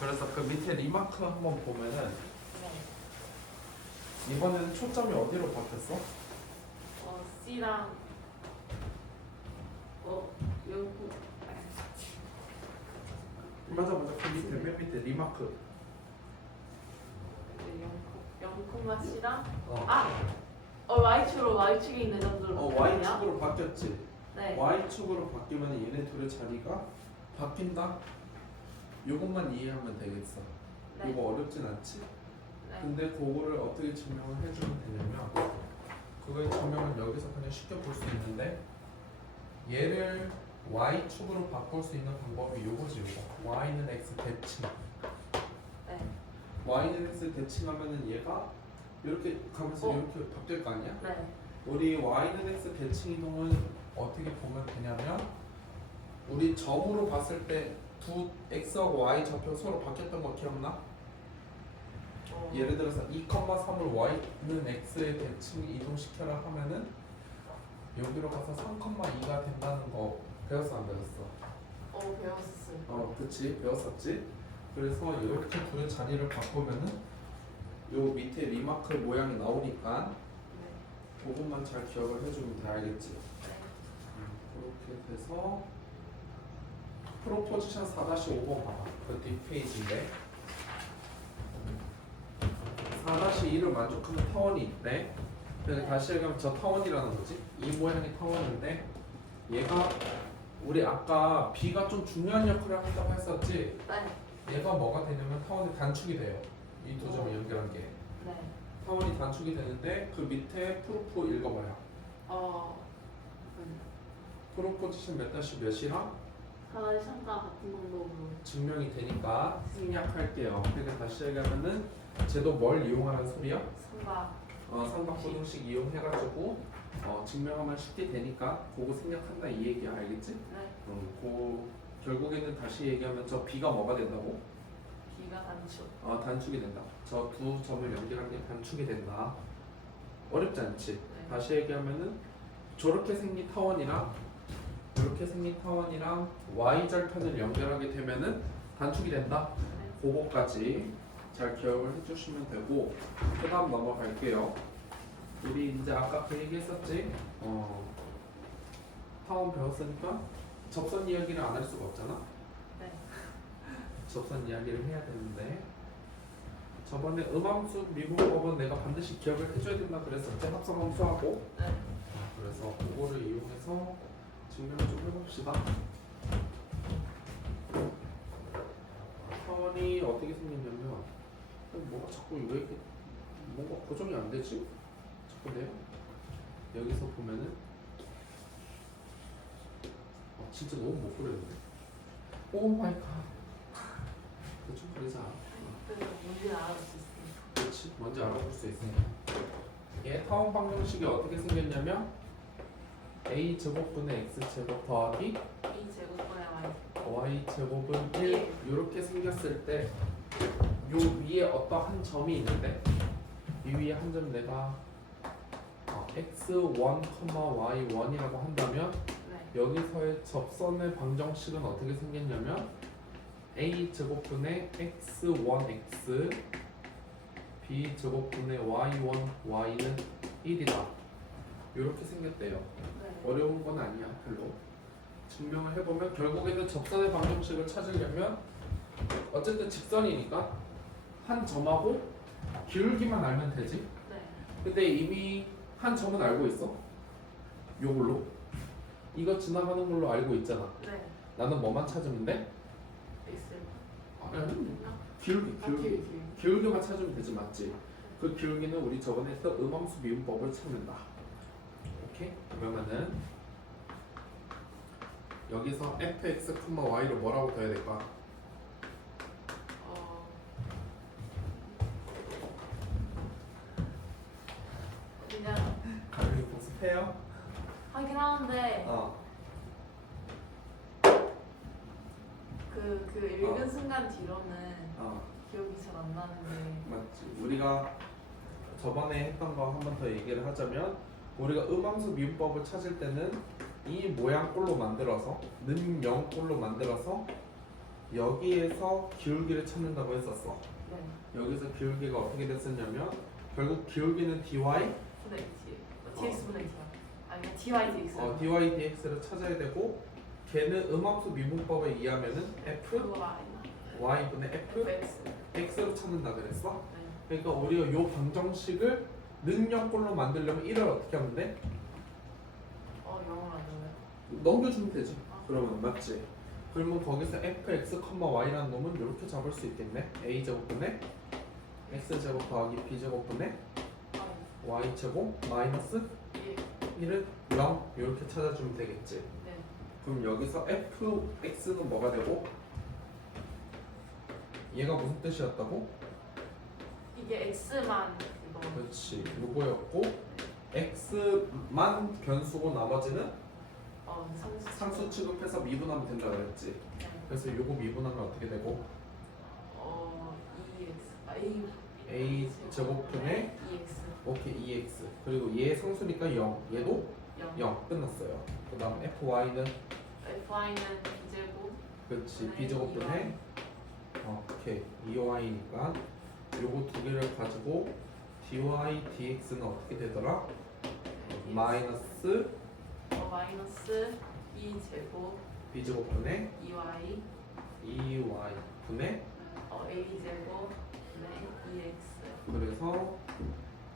그래서 그 밑에 리마크 한번 보면은 네. 이번에는 초점이 어디로 바뀌었어? C랑 연구 맞아 그 밑에 맨 밑에 리마크. 0, C랑 어. Y축에 있는 점들로 Y축으로 바뀌었지. 네. Y축으로 바뀌면 얘네 둘의 자리가 바뀐다. 요것만 이해하면 되겠어. 네. 이거 어렵진 않지? 네. 근데 그거를 어떻게 증명을 해주면 되냐면 그걸 증명을 여기서 그냥 쉽게 볼 수 있는데 얘를 Y축으로 바꿀 수 있는 방법이 요거지 요거. Y는 X 대칭. 네. Y는 X 대칭하면은 얘가 이렇게 가면서 이렇게 바뀔 거 아니야? 네. 우리 Y는 X 대칭 이동은 어떻게 보면 되냐면 우리 점으로 봤을 때 두 X하고 Y 좌표 서로 바뀌었던 거 기억나? 예를 들어서 2,3을 Y는 X에 대칭 이동시켜라 하면은 여기로 가서 3,2가 된다는 거 배웠어 안 배웠어? 배웠어요. 그치 배웠었지. 그래서 이렇게 둘의 자리를 바꾸면은 요 밑에 리마크 모양이 나오니까 네. 그것만 잘 기억을 해주면 돼. 알겠지? 네. 그렇게 돼서 프로포지션 4-5번 봐봐. 그 뒷페이지인데 4-2를 만족하는 타원이 있대. 그래서 다시 얘기하면 저 타원이라는 거지. 이 모양의 타원인데 얘가 우리 아까 B가 좀 중요한 역할을 한다고 했었지. 네. 얘가 뭐가 되냐면 타원이 단축이 돼요. 이 두 점을 연결한 게. 네. 타원이 단축이 되는데 그 밑에 프로포 읽어봐요. 프로포지션 몇 다시 몇이랑 하나의 상가 같은 방법으로 증명이 되니까 생략할게요. 그러니까 다시 얘기하면은 쟤도 뭘 이용하는 소리야? 상가. 삼각부등식 이용해가지고 증명하면 쉽게 되니까 그거 생략한다 이 얘기야. 알겠지? 네. 결국에는 다시 얘기하면 저 B가 뭐가 된다고? B가 단축. 단축이 된다. 저 두 점을 연결한 게 단축이 된다. 어렵지 않지? 네. 다시 얘기하면은 저렇게 생긴 타원이랑 이렇게 생긴 타원이랑 Y절편을 연결하게 되면은 단축이 된다. 네. 그거까지 잘 기억을 해주시면 되고 그 다음 넘어갈게요. 우리 이제 아까 그 얘기 했었지? 타원 배웠으니까 접선 이야기를 안 할 수가 없잖아? 네. 접선 이야기를 해야 되는데 저번에 음함수 미분법은 내가 반드시 기억을 해줘야 된다 그랬었지? 합성함수하고. 네. 그래서 그거를 이용해서 증명을 좀 해봅시다. 타원이 어떻게 생겼냐면 뭐가 자꾸 왜 이렇게 뭔가 고정이 안 되지? 자꾸 내요. 여기서 보면은 진짜 너무 못 그렸는데. 오 마이 갓. 좀 그러자. 뭔지 알아볼 수 있으니까. 그렇지. 뭔지 알아볼 수 있으니까. 얘 타원 방정식이 어떻게 생겼냐면 a 제곱분의 x 제곱 더하기 2제곱분의 y 제곱은 1 이렇게 생겼을 때 요 위에 어떠한 점이 있는데 이 위에 한 점 내가 x1, y1이라고 한다면 네. 여기서의 접선의 방정식은 어떻게 생겼냐면 a 제곱분의 x1x b 제곱분의 y1 y는 1이다. 이렇게 생겼대요. 네. 어려운 건 아니야 별로. 증명을 해보면 결국에는 접선의 방정식을 찾으려면 어쨌든 직선이니까 한 점하고 기울기만 알면 되지. 네. 근데 이미 한 점은 알고 있어. 요걸로 이거 지나가는 걸로 알고 있잖아. 네. 나는 뭐만 찾으면 돼? X. 아니 기울기 기울기만 찾으면 되지. 맞지? 그 기울기는 우리 저번에 했던 음함수 미분법을 찾는다. 오케이? 그러면은 여기서 fx, y를 뭐라고 더해야 될까? 그냥 가볍게 복습해요. 하긴 하는데 그 읽은 순간 뒤로는 기억이 잘 안 나는데. 맞지. 우리가 저번에 했던 거 한 번 더 얘기를 하자면 우리가 음함수 미분법을 찾을 때는 이 모양꼴로 만들어서 는 0꼴로 만들어서 여기에서 기울기를 찾는다고 했었어. 네. 여기서 기울기가 어떻게 됐었냐면 결국 기울기는 dy, 분의 t. dx 분의 t. 아니면 dy dx. dy dx를 찾아야 되고 걔는 음함수 미분법에 의하면은 f y 분의 f fx. x로 찾는다 그랬어. 네. 그러니까 우리가 요 방정식을 능력꼴로 만들려면 1을 어떻게 하면 돼? 영어로 안 되나요? 넘겨주면 되지. 그러면 맞지? 그러면 거기서 fx, y라는 놈은 이렇게 잡을 수 있겠네. a제곱분의 x제곱 더하기 b제곱분의 y제곱 마이너스 예. 1은 0 이렇게 찾아주면 되겠지. 네. 그럼 여기서 fx는 뭐가 되고 얘가 무슨 뜻이었다고? 이게 x만 이거. 그렇지. 요거였고 x만 변수고 나머지는 상수 취급해서 미분하면 된다 그랬지. 네. 그래서 요거 미분하면 어떻게 되고 a 제곱분의 EX. 오케이 2x 그리고 얘 상수니까 0 얘도 0. 0 끝났어요. 그 다음 fy는 FI는 b제곱. 그렇지 b제곱분의 오케이 2y니까 요거 두 개를 가지고 dy dx는 어떻게 되더라? 마이너스 마이너스 b제곱 b제곱분의 2y 2y 분의 a제곱 네 2x. 그래서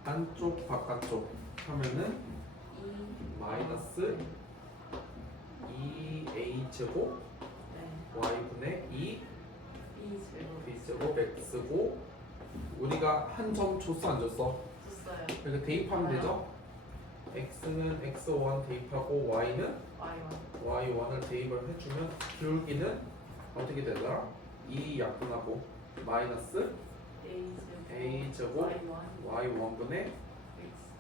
안쪽 바깥쪽 하면은 2 마이너스 2a 제곱 네 y 분의 2 b제곱 b제곱 x고 우리가 한 점 줬어 안 줬어? 줬어요. 그러니까 대입하면 되죠? x는 x1 대입하고 y는 y1 y1을 대입을 해주면 기울기는 어떻게 되더라? 2 약분하고 마이너스 a 제곱 y1 y1분의 x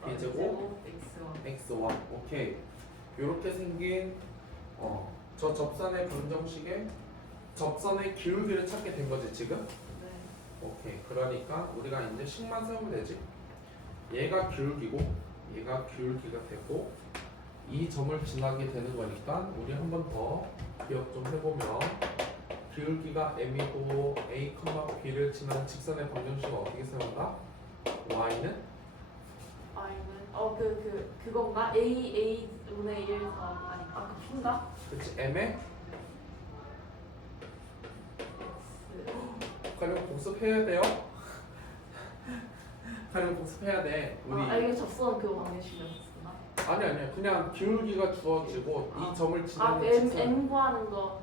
b제곱 x1 x1 오케이 이렇게 생긴 저 접선의 방정식의 접선의 기울기를 찾게 된 거지 지금? 네. 오케이 그러니까 우리가 이제 식만 세우면 되지. 얘가 기울기고 얘가 기울기가 되고 이 점을 지나게 되는 거니까 우리 한 번 더 기억 좀 해보면 기울기가 m이고 a, b를 지나는 직선의 방정식을 어떻게 세운다? y는 y는 그건가? a 분의 1 더하기 아니 그 p인가? 그치 m에 가령 복습해야 돼요. 가령 복습해야 돼. 우리 이거 접선 그거 방정식이었구나. 아니 그냥 기울기가 주어지고 이 점을 m 지나는 직선 m 구하는 거.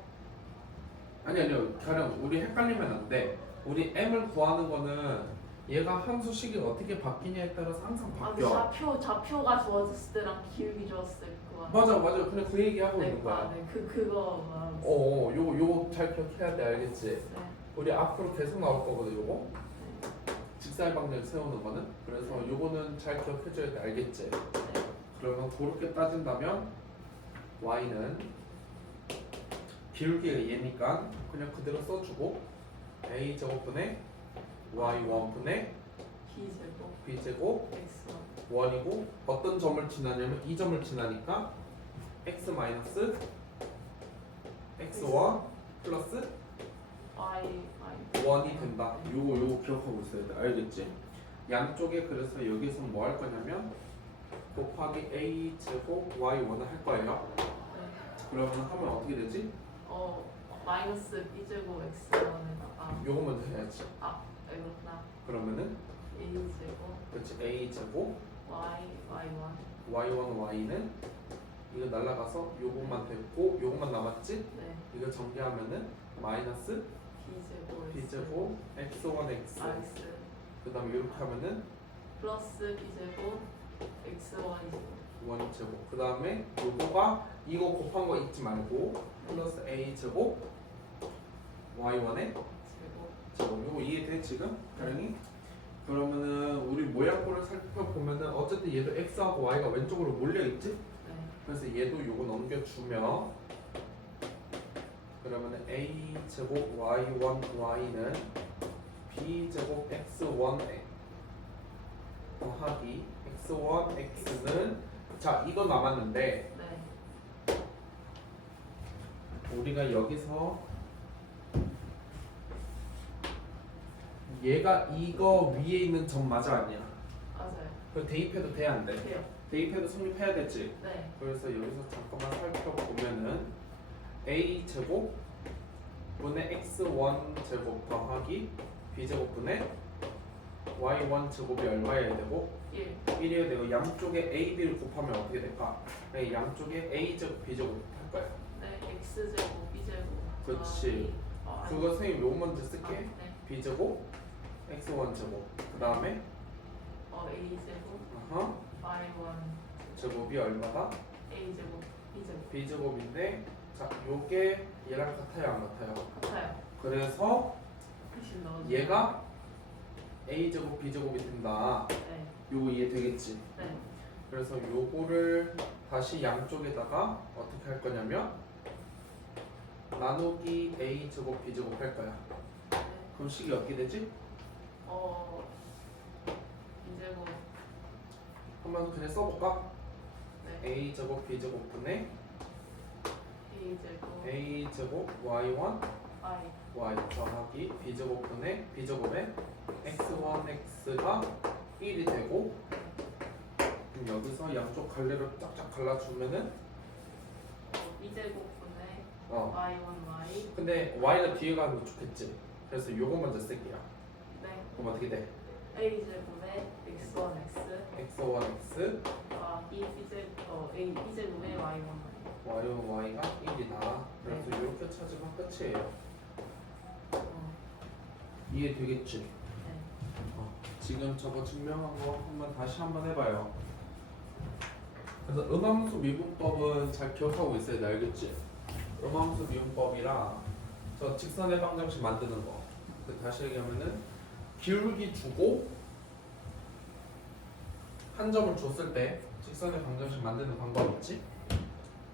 아니요 가령 우리 헷갈리면 안 돼. 우리 m을 구하는 거는 얘가 함수 식이 어떻게 바뀌냐에 따라서 항상 바뀌어. 좌표가 주어졌을 때랑 기울기 주었을 거. 맞아 근데 그 얘기 하고 있는 거야. 네, 그거 말하고 있어요. 요거 잘 기억해야 돼 알겠지? 네. 우리 앞으로 계속 나올 거거든 요거. 직사의 방정 세우는 거는. 그래서 요거는 잘 기억해줘야 돼 알겠지? 네. 그러면 그렇게 따진다면 y는 기울기가 얘니까 그냥 그대로 써주고 a 제곱분의 y1분의 b제곱 b제곱 x1 1이고 어떤 점을 지나냐면 이 점을 지나니까 x 마이너스 x1 플러스 y 1이 된다. 요거 기억하고 있어야 돼. 알겠지? 양쪽에 그래서 여기서 뭐 할 거냐면 곱하기 a 제곱 y1을 할 거예요. 네. 그러면 하면 어떻게 되지? 마이너스 b제곱 x1에다가 요거 먼저 해야지. 이렇구나. 그러면은 a제곱 그렇지 a 제곱 y1 y1 y는 이거 날라가서 요것만 됐고 요것만 남았지? 네 이거 정리하면은 마이너스 b제곱 b제곱 x1 x x 그 다음에 이렇게 하면은 플러스 b제곱 x1 1제곱 그 다음에 요거가 이거 곱한 거 잊지 말고 플러스 a 제곱 y1의 제곱 제곱 요거 이해돼 지금? 가령이? 그러면은 우리 모양꼴을 살펴보면은 어쨌든 얘도 x하고 y가 왼쪽으로 몰려있지? 네 그래서 얘도 요거 넘겨주면 그러면은 a 제곱 y1 y는 b 제곱 x1 더하기 x1 x는 자 이거 남았는데 네. 우리가 여기서 얘가 이거 위에 있는 점 맞아 아니야? 맞아요. 그 대입해도 돼 안 돼? 돼요. 대입해도 성립해야 되지. 네. 그래서 여기서 잠깐만 살펴보면은 a 제곱 분의 x1 제곱 더하기 b 제곱분의 y1 제곱이 얼마여야 되고 1. 1이어야 되고 양쪽에 a, b를 곱하면 어떻게 될까? 네, 양쪽에 a 제곱, b 제곱 할 거야. 네. x제곱, b제곱. 그렇지. 아니. 그거 선생님 요 먼저 쓸게. 네. b 제곱, x1 제곱. 그 다음에 a제곱, 어허, y1 제곱이 얼마다? a제곱, b제곱. b 제곱인데 자 요게 얘랑 같아요 안 같아요? 같아요. 그래서 훨씬 넣어주세요. 얘가 a 제곱, b 제곱이 된다. 네. 요거 이해 되겠지? 네. 그래서 요거를 다시 양쪽에다가 어떻게 할 거냐면 나누기 a 제곱, b 제곱 할 거야. 네. 그럼 식이 어떻게 되지? b제곱. 한번 그냥 써볼까? 네. a 제곱, b 제곱분의 a제곱, a 제곱, y1 y. y 더하기 b 제곱분의 b 제곱에 x1 x가 1이 되고 그럼 여기서 양쪽 갈래로 쫙쫙 갈라주면은 b제곱분의 어 y1 y. 근데 y가 뒤에 가는 거 좋겠지. 그래서 요거 먼저 쓸게요. 네. 그럼 어떻게 돼? a제곱의 x1 x x1 x 더하기 b제곱의 y1 y. y1 y가 1이다. 그래서 이렇게 찾으면 끝이에요. 이해 되겠지? 네. 지금 저거 증명한 거 한번 다시 한번 해봐요. 그래서 음함수 미분법은 잘 기억하고 있어야 돼. 알겠지? 음함수 미분법이랑 저 직선의 방정식 만드는 거. 다시 얘기하면은 기울기 주고 한 점을 줬을 때 직선의 방정식 만드는 방법 있지?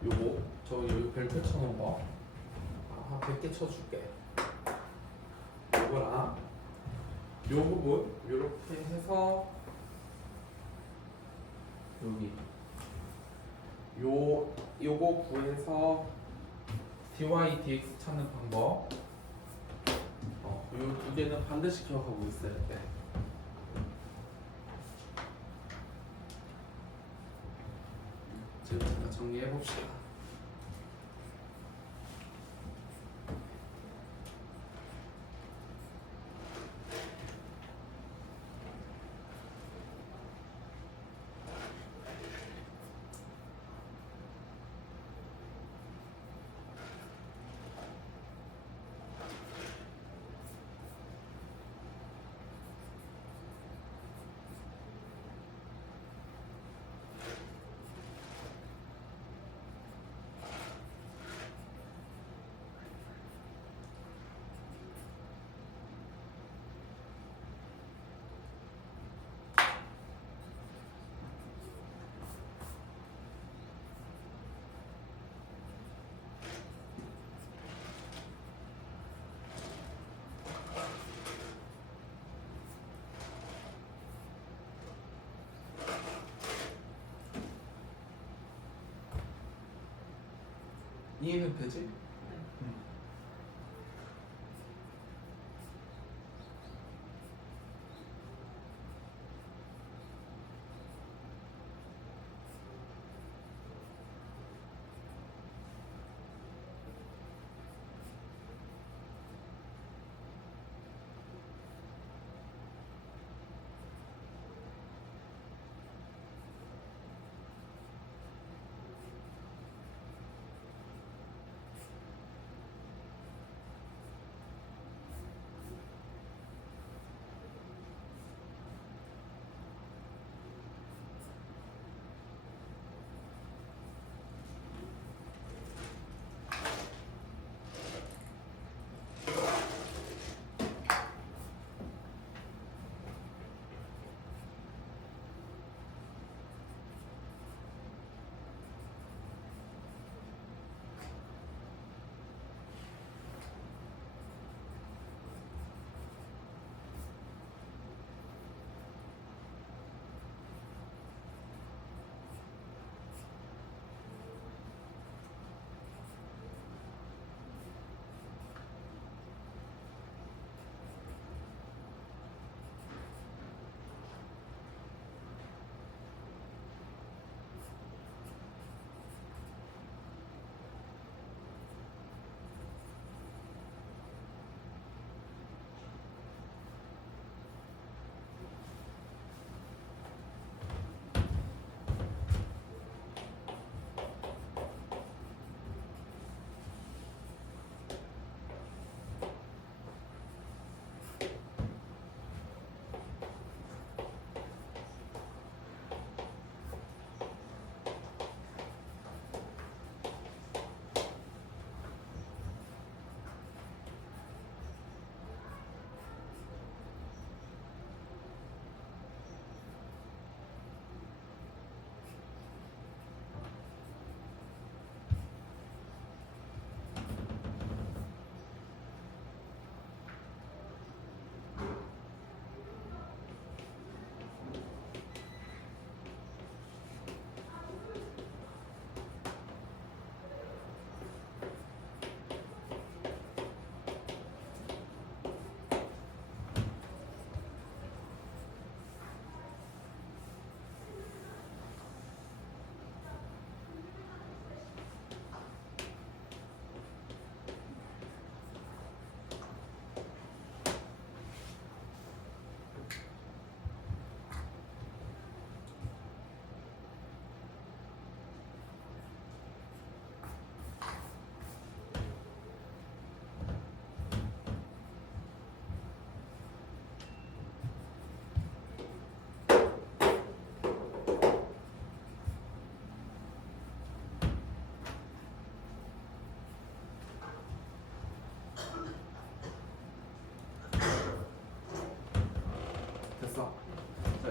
요거 저 여기 별 펼쳐놓은 거 한 100개 쳐줄게. 요거랑 요 부분 요렇게 해서 여기 요거 구해서 dy dx 찾는 방법 요 두 개는 반드시 기억하고 있어야 돼. 제가 정리해 봅시다. 이해는 되지?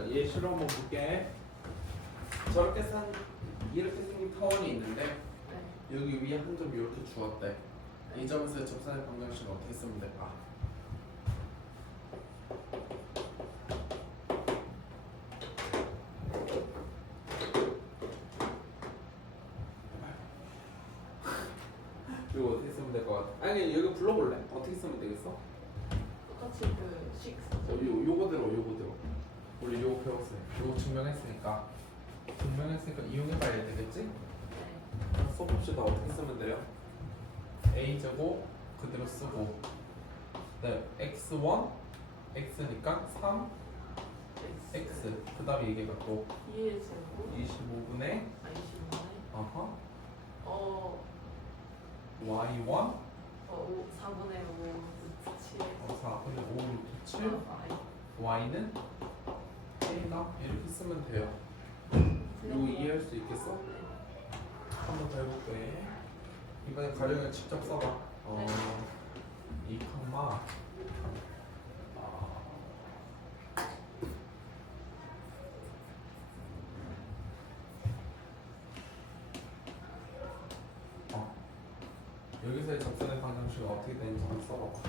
자, 얘 실험 한번 볼게. 이렇게 생긴 타원이 있는데 네. 여기 위에 한 점 이렇게 주었대. 이 점에서의 접선의 방정식을 어떻게 쓰면 될까? 이거 어떻게 쓰면 될 것 같아? 아니 여기 불러볼래? 어떻게 쓰면 되겠어? 똑같이 그 식. 요거대로 우리 요거 배웠어요. 요거 증명했으니까 이용해봐야 되겠지? 네. 써봅시다. 어떻게 쓰면 돼요? a제곱 그대로 쓰고 네 x1 x니까 3x 그 다음에 이게 갖고 2의 제곱 25분의 25네. 어허 어, y1 4분의 5 7. 4분의 5 루트 7 y는 a다 이렇게 쓰면 돼요. 이거 이해할 수 있겠어? 한 번 더 해볼게. 이번에 가령을 직접 써봐. 네. 2 컴마 여기서의 접선의 방정식은 어떻게 되는지 한번 써봐봐.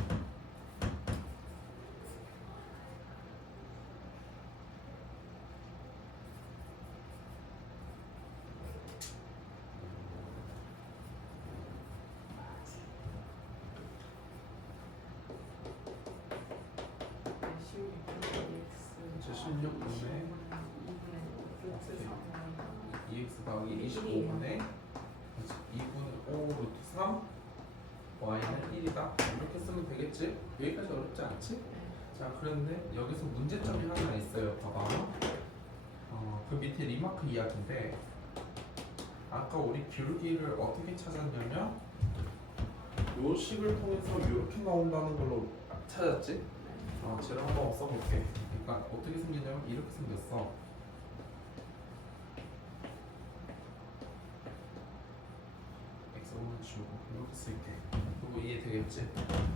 제 16분의 2x 더하기 25분의 2분의 5 루트 3 y는 1이다 이렇게 쓰면 되겠지? 여기까지 어렵지 않지? 자 그런데 여기서 문제점이 하나 있어요. 봐봐. 그 밑에 리마크 이야기인데 아까 우리 기울기를 어떻게 찾았냐면 요 식을 통해서 이렇게 나온다는 걸로 찾았지? 쟤를 한번 써볼게. 그러니까 어떻게 생겼냐면 이렇게 생겼어. x는 주고 이렇게 쓸게. 그거 이해되겠지?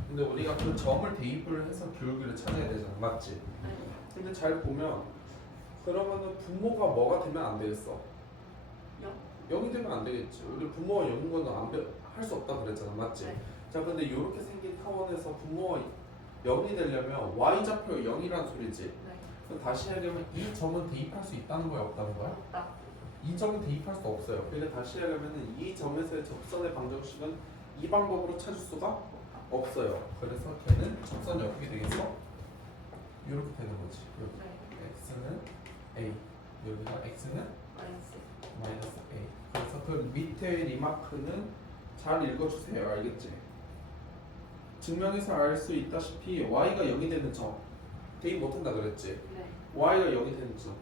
근데 우리가 그 점을 대입을 해서 기울기를 찾아야 되잖아, 맞지? 근데 잘 보면 그러면은 분모가 뭐가 되면 안 되겠어? 0이 되면 안 되겠지. 우리 분모가 0인 거는 할 수 없다 그랬잖아, 맞지? 네. 자 근데 이렇게 생긴 타원에서 분모가 0이 되려면 y좌표가 0이란 소리지. 네. 그럼 다시 하려면 이 점은 대입할 수 있다는 거야, 없다는 거야? 없다. 이 점은 대입할 수 없어요. 그러니까 다시 하려면 이 점에서의 접선의 방정식은 이 방법으로 찾을 수가 없어요. 그래서 걔는 접선이 어떻게 되겠어? 이렇게 되는 거지. 여기 네. x는 a, 여기가 x는 마이너스. 마이너스 a. 그래서 그 밑에 리마크는 잘 읽어주세요. 알겠지? 증명해서 알 수 있다시피 y가 0이 되는 점 대입 못한다 그랬지? 네. y가 0이 되는 점,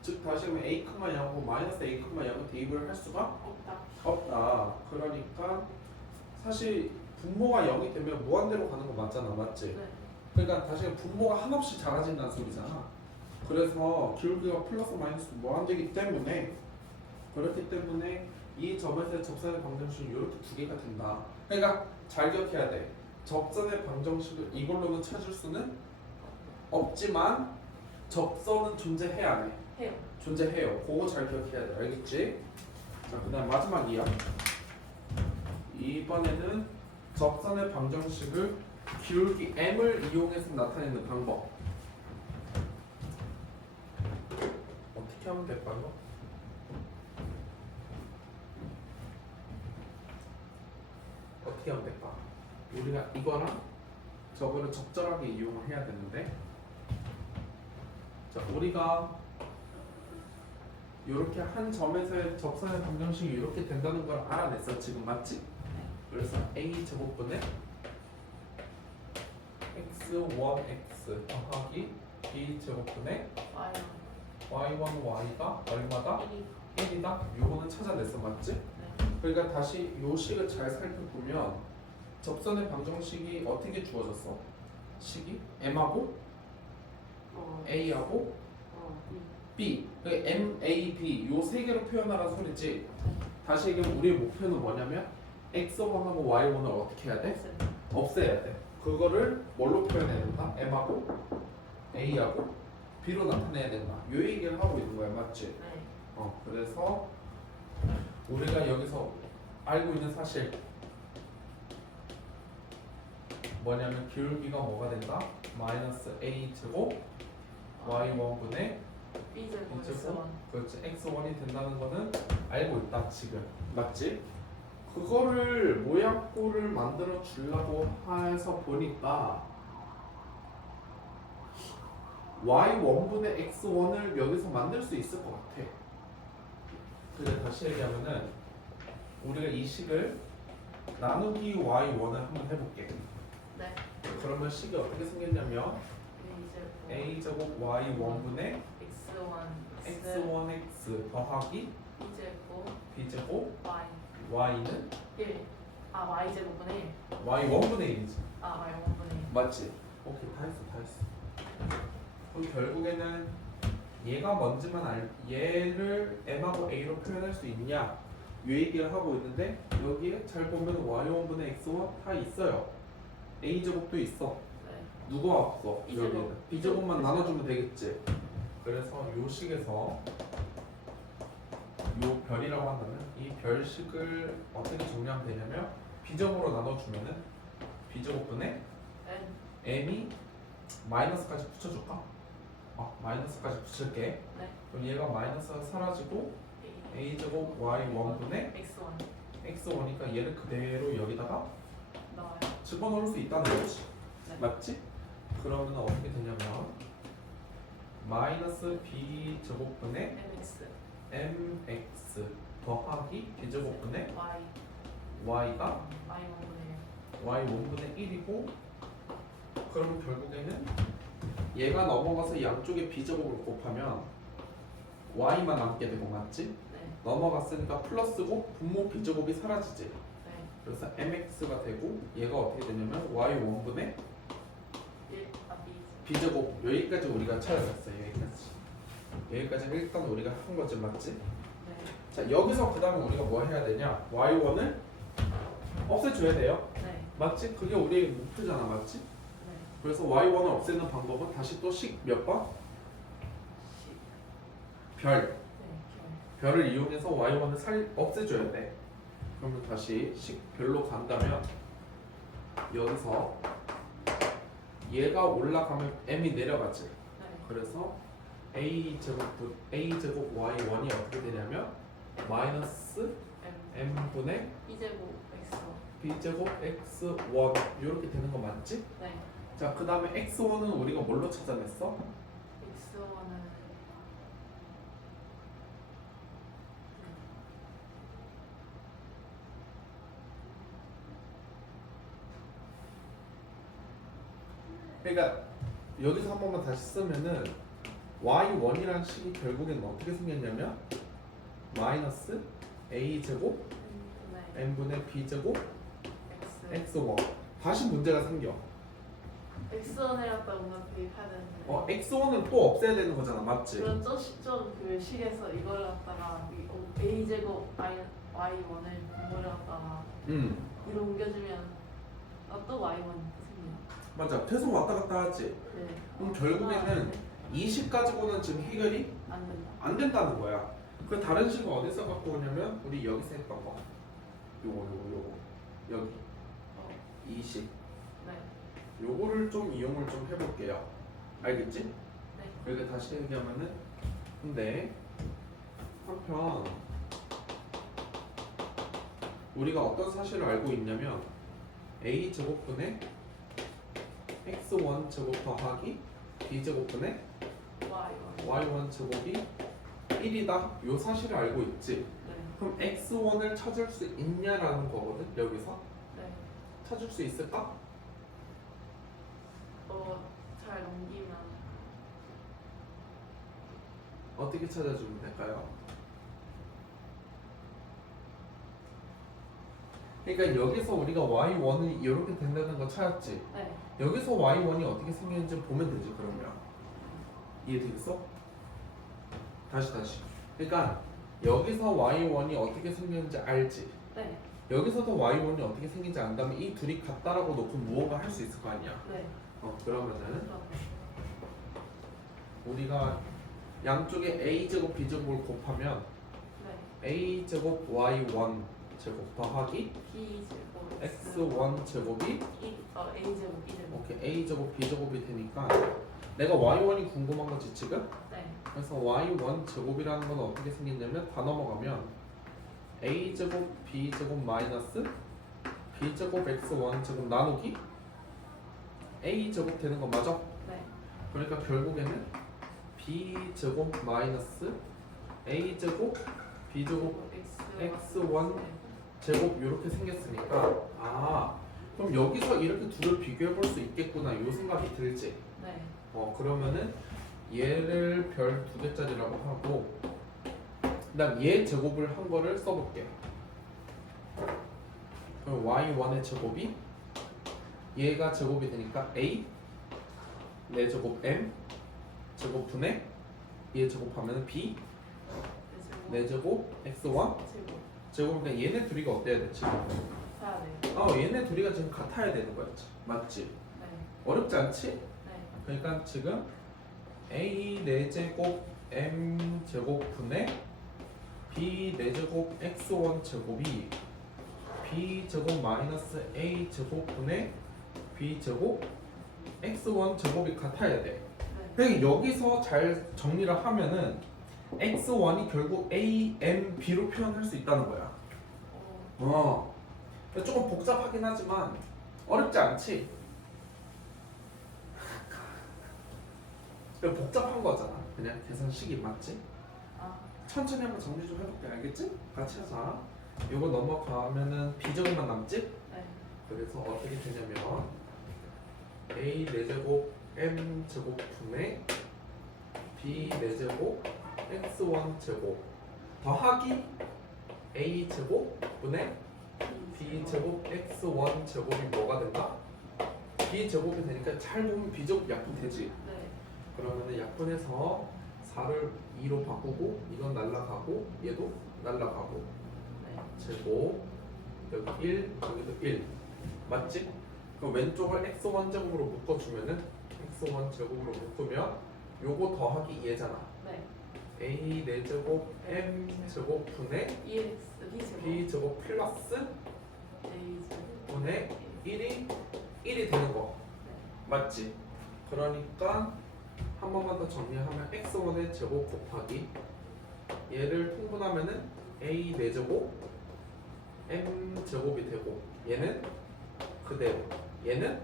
즉 다시 하면 a, 0하고 마이너스 a, 0을 대입을 할 수가 없다. 없다. 그러니까 사실 분모가 0이 되면 무한대로 가는 거 맞잖아, 맞지? 네. 그러니까 다시 분모가 한없이 작아진다는 소리잖아. 그래서 기울기가 플러스 마이너스 무한대이기 때문에 그렇기 때문에 이 점에서의 접선의 방정식이 이렇게 두 개가 된다. 그러니까 잘 기억해야 돼. 접선의 방정식을 이걸로는 찾을 수는 없지만 접선은 존재해야 돼. 해요. 존재해요. 그거 잘 기억해야 돼. 알겠지? 자, 그다음 마지막이야. 이번에는 접선의 방정식을 기울기 m을 이용해서 나타내는 방법. 어떻게 하면 될까요? 어떻게 하면 될까? 우리가 이거랑 저거를 적절하게 이용을 해야 되는데, 자, 우리가 이렇게 한 점에서의 접선의 방정식이 이렇게 된다는 걸 알아냈어. 지금 맞지? 그래서 a 제곱분의 x1x 더하기 b 제곱분의 y1 y가 얼마다? 1이다? 요거는 찾아냈어. 맞지? 그러니까 다시 요 식을 잘 살펴보면 접선의 방정식이 어떻게 주어졌어? 식이 m하고 a하고 b, 그러니까 m, a, b 요 세 개로 표현하라는 소리지. 다시 얘기하면 우리의 목표는 뭐냐면 x1하고 y1을 어떻게 해야 돼? 없애야 돼. 그거를 뭘로 표현해야 된다? m하고 a하고 B로 나타내야 된다. 요 얘기를 하고 있는 거야, 맞지? 네. 그래서 우리가 여기서 알고 있는 사실 뭐냐면 기울기가 뭐가 된다? 마이너스 a 제곱 y1분의 B제곱 B제곱? X1. 그렇지 x1이 된다는 거는 알고 있다 지금 맞지? 그거를 모양꼴을 만들어 주려고 해서 보니까 y1분의 x1을 여기서 만들 수 있을 것 같아. 그래 다시 얘기하면은 우리가 이 식을 나누기 y1을 한번 해볼게. 네. 그러면 식이 어떻게 생겼냐면 A제곱 a 제곱 y1분의 X1 x1x 더하기 B제곱 b제곱 Y y는 1. 아 Y제곱분의 1. y1분의 1이지. 아 Y1분의 1. 맞지? 오케이 다 했어. 그럼 결국에는 얘가 뭔지만 얘를 m하고 a로 표현할 수 있냐 이 얘기를 하고 있는데 여기에 잘 보면 y1분의 x1 다 있어요. a제곱도 있어. 네. 누가 없어? B제곱. 여기는 b제곱만 나눠주면 되겠지. 그래서 요 식에서 요 별이라고 한다면 이 별식을 어떻게 정리하면 되냐면 b제곱으로 나눠주면은 b제곱분의 N m이 마이너스까지 붙여줄까? 마이너스까지 붙일게. 네. 그럼 얘가 마이너스가 사라지고 A a제곱 y1분의 X1 x1이니까 얘를 그대로 여기다가 나와요. 집어넣을 수 있다는 거지. 네. 맞지? 그러면 어떻게 되냐면 마이너스 b제곱분의 MX mx 더하기 b제곱분의 Y y가 Y1분의 1. y1분의 1이고 그러면 결국에는 얘가 넘어가서 양쪽에 b제곱을 곱하면 y만 남게 되고 맞지? 네. 넘어갔으니까 플러스고 분모 b제곱이 사라지지. 네. 그래서 mx가 되고 얘가 어떻게 되냐면 y1분의 1. 아 B b제곱 여기까지 우리가 찾아냈어요. 여기까지 일단 우리가 한 거지 맞지? 네. 자 여기서 그 다음에 우리가 뭐 해야 되냐 y1을 없애줘야 돼요. 네. 맞지? 그게 우리의 목표잖아 맞지? 네. 그래서 y1을 없애는 방법은 다시 또 식 몇 번? 10. 별 네. 별을 이용해서 y1을 없애줘야 돼. 그러면 다시 식 별로 간다면 여기서 얘가 올라가면 m이 내려가지. 네. 그래서 a제곱 y1이 어떻게 되냐면 마이너스 M m분의 B제곱 X1. b제곱 x1 이렇게 되는 거 맞지? 네. 자 그 다음에 x1은 우리가 뭘로 찾아냈어? X1은 그러니까 여기서 한 번만 다시 쓰면은 y1이라는 식이 결국엔 어떻게 생겼냐면 마이너스 a제곱 네. n분의 b제곱 X x1 다시 문제가 생겨. X1 해놨다 오늘 대입해야 되는데 x1은 또 없애야 되는 거잖아 맞지? 그런 좀그 식에서 이걸 갖다가 A 제곱 Y1을 분모를 갖다가 위로 옮겨주면 또 Y1 생겨. 맞아 계속 왔다 갔다 하지. 네. 그럼 결국에는 이 식 가지고는 지금 해결이 안 된다. 안 된다는 거야. 그 다른 식은 어디서 갖고 오냐면 우리 여기서 했던 거 요거 여기 이 식 네. 요거를 좀 이용을 좀 해볼게요. 알겠지? 네. 그러니까 다시 얘기하면은 근데 한편 우리가 어떤 사실을 알고 있냐면 a 제곱분의 x1 제곱 더하기 b 제곱분의 Y1. y1 제곱이 1이다 요 사실을 알고 있지. 네. 그럼 x1을 찾을 수 있냐라는 거거든. 여기서 네. 찾을 수 있을까? 잘 넘기면 어떻게 찾아주면 될까요? 그러니까 여기서 우리가 y1이 이렇게 된다는 거 찾았지. 네. 여기서 y1이 어떻게 생겼는지 보면 되지. 그러면 이해되겠어? 다시 그러니까 여기서 y1이 어떻게 생겼는지 알지. 네. 여기서도 y1이 어떻게 생긴지 안다면 이 둘이 같다라고 놓고 무언가 할 수 있을 거 아니야. 네. 그러면은 그럼 우리가 양쪽에 a제곱 b제곱을 곱하면 네. a제곱 y1 제곱 더하기 B 제곱 x1 제곱이 A 제곱 B 제곱. 오케이 a제곱 b제곱이 되니까 내가 y1이 궁금한 거지 지금? 네. 그래서 y1 제곱이라는 건 어떻게 생겼냐면 다 넘어가면 a제곱 b제곱 마이너스 b제곱 x1 제곱 나누기 a제곱 되는 거 맞아? 네. 그러니까 결국에는 b제곱 마이너스 a제곱 b제곱 x1 제곱 이렇게 생겼으니까 아 그럼 여기서 이렇게 둘을 비교해 볼 수 있겠구나 요 생각이 들지? 네. 그러면은 얘를 별 2개짜리라고 하고 그다음 얘 제곱을 한 거를 써볼게. 그럼 y1의 제곱이 얘가 제곱이 되니까 a 4제곱 m 제곱분의 얘 제곱하면 b 4제곱 x1 제곱. 제곱이니까 얘네 둘이가 어때야 돼 지금? 사야 돼요. 얘네 둘이가 지금 같아야 되는 거였지 맞지? 네. 어렵지 않지? 네. 그러니까 지금 a 4제곱 m 제곱분의 b 4제곱 x1 제곱이 b 제곱 마이너스 a 제곱분의 b 제곱 x1 제곱이 같아야 돼. 네. 그러니까 여기서 잘 정리를 하면은 x1이 결국 a, m, b로 표현할 수 있다는 거야. 조금 복잡하긴 하지만 어렵지 않지? 복잡한 거잖아. 그냥 계산식이 맞지? 아. 천천히 한번 정리 좀 해볼게. 알겠지? 같이 하자. 이거 넘어가면은 b제곱만 남지? 네. 그래서 어떻게 되냐면 a 4제곱 m 제곱분의 b 4제곱 x1 제곱 더하기 a 제곱분의 b 제곱 x1 제곱이 뭐가 된다? b 제곱이 되니까 잘 보면 b 제곱 약분되지? 네. 그러면은 약분해서 4를 2로 바꾸고 이건 날라가고 얘도 날라가고 네. 제곱 여기 1 여기도 1 맞지? 그럼 왼쪽을 x1 제곱으로 묶어주면은 x1 제곱으로 묶으면 요거 더하기 얘잖아. 네. a 4제곱 m 제곱분의 EX B 제곱. b 제곱 플러스 A 제곱. 분의 1이 되는 거 맞지? 그러니까 한 번만 더 정리하면 x1의 제곱 곱하기 얘를 통분하면은 a 4제곱 m 제곱이 되고 얘는 그대로 얘는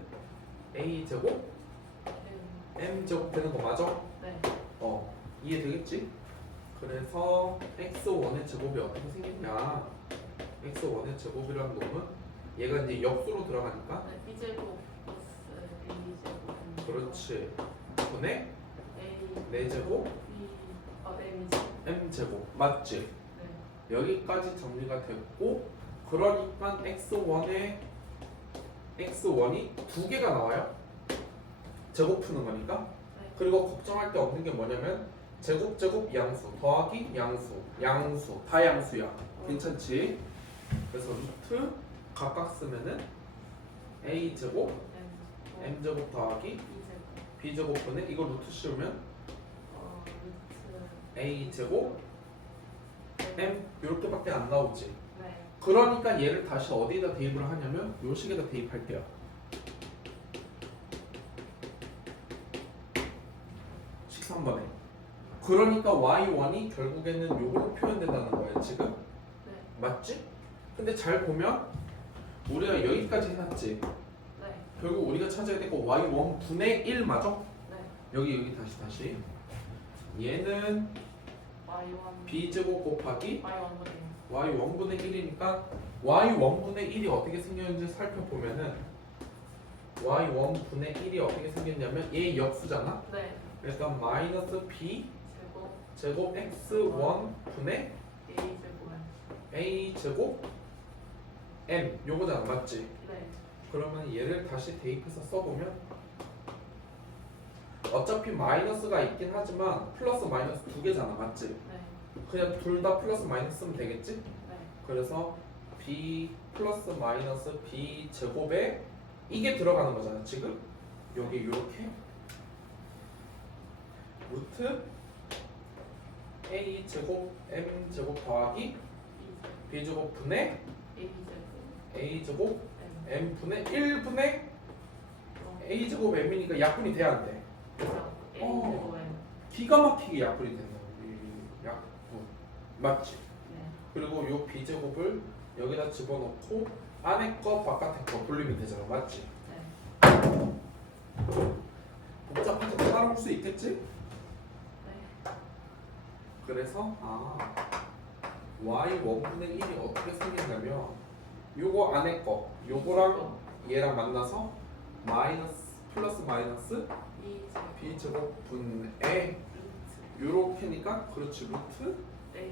a 제곱 m 제곱 되는 거 맞아? 네. 이해되겠지? 그래서 x1의 제곱이 어떻게 생겼냐? x1의 제곱이라는 놈은 얘가 이제 역수로 들어가니까 네. B 제곱 플러스 A 제곱. 그렇지 분의 A 4제곱 B M 제곱. m 제곱 맞지? 네. 여기까지 정리가 됐고 그러니까 x1이 2개가 나와요. 제곱 푸는 거니까. 네. 그리고 걱정할 게 없는 게 뭐냐면 제곱 양수 더하기 양수 다 양수야. 괜찮지? 그래서 루트 각각 쓰면은 a 제곱 m 제곱 더하기 B 제곱. b 제곱분의 이거 루트 씌우면 루트 a 제곱 m 이렇게밖에 안 나오지. 네. 그러니까 얘를 다시 어디에다 대입을 하냐면 요 식에다 대입할게요. 13번에. 그러니까 y1이 결국에는 요걸로 표현된다는 거예요 지금. 네. 맞지? 근데 잘 보면 우리가 여기까지 해놨지. 네. 결국 우리가 찾아야 될 거 y1 분의 1 맞아? 네. 여기 다시 얘는 Y1 b제곱 곱하기 Y1분의 y1분의 1이니까 y1분의 1이 어떻게 생겼는지 살펴보면은 y1분의 1이 어떻게 생겼냐면 얘 역수잖아? 네. 그러니까 마이너스 b 제곱 제곱 x1 분의 A 제곱 a 제곱 m 요거잖아 맞지? 네. 그러면 얘를 다시 대입해서 써보면 어차피 마이너스가 있긴 하지만 플러스 마이너스 2개잖아 맞지? 네. 그냥 둘 다 플러스 마이너스 쓰면 되겠지? 네. 그래서 b 플러스 마이너스 b 제곱에 이게 들어가는 거잖아 지금 여기 이렇게 루트 루트 a 제곱 m 제곱 더하기 b 제곱 분의 a 제곱 m 분의 1분의 a 제곱 m이니까 약분이 돼야 안 돼. 기가 막히게 약분이 된다. 이 약분 맞지? 그리고 요 b 제곱을 여기다 집어넣고 안에 거 바깥에 거 돌리면 되잖아, 맞지? 복잡하게 따라올 수 있겠지? 그래서 y 원분의 1이 어떻게 생겼냐면 요거 안에 거 요거랑 얘랑 만나서 마이너스 플러스 마이너스 b 제곱 분의 요렇게니까 그렇지 루트 a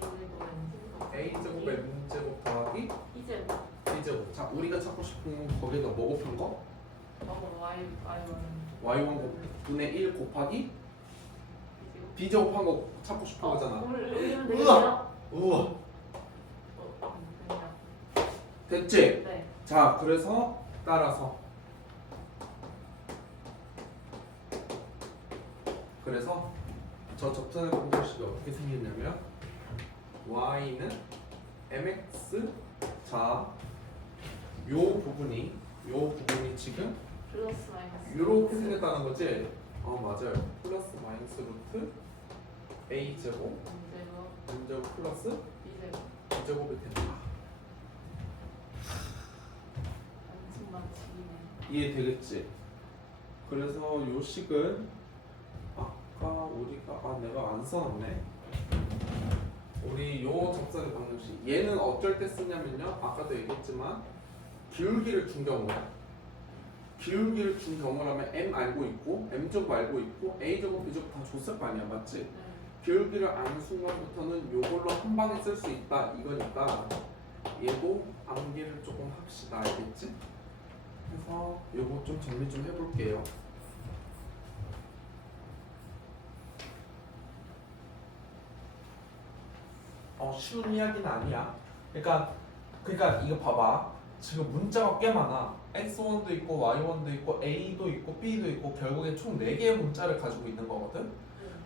제곱 m 제곱 더하기 b 제곱. 자 우리가 찾고 싶은 거기다 뭐 곱한 거? y1 분의 1 곱하기 b 제곱한 거 찾고 싶은 거잖아. 우와 됐지? 네. 자 그래서 따라서 저 접선의 공式어떻게 생겼냐면 y는 mx 자 요 부분이 지금 플러스 마이너스 이렇게 생겼다는 거지? 맞아요. 플러스 마이너스 루트 a 제곱 m 제곱 플러스 b 제곱이 된다. 엄청 많지. 이해되겠지? 그래서 요 식은 아까 우리가 내가 안 써놨네. 우리 요 접선의 방정식 얘는 어쩔 때 쓰냐면요 아까도 얘기했지만 기울기를 준 경우야. 기울기를 준 경우라면 m 알고 있고 m 제곱 알고 있고 a 제곱 b 제곱 다 줬을 거 아니야, 맞지? 기울기를 아는 순간부터는 요걸로 한 방에 쓸 수 있다 이거니까 얘도 암기를 조금 합시다, 알겠지? 그래서 요거 좀 정리 좀 해볼게요. 쉬운 이야기는 아니야. 그러니까 이거 봐봐. 지금 문자가 꽤 많아. x1도 있고 y1도 있고 a도 있고 b도 있고 결국에 총 4개의 문자를 가지고 있는 거거든.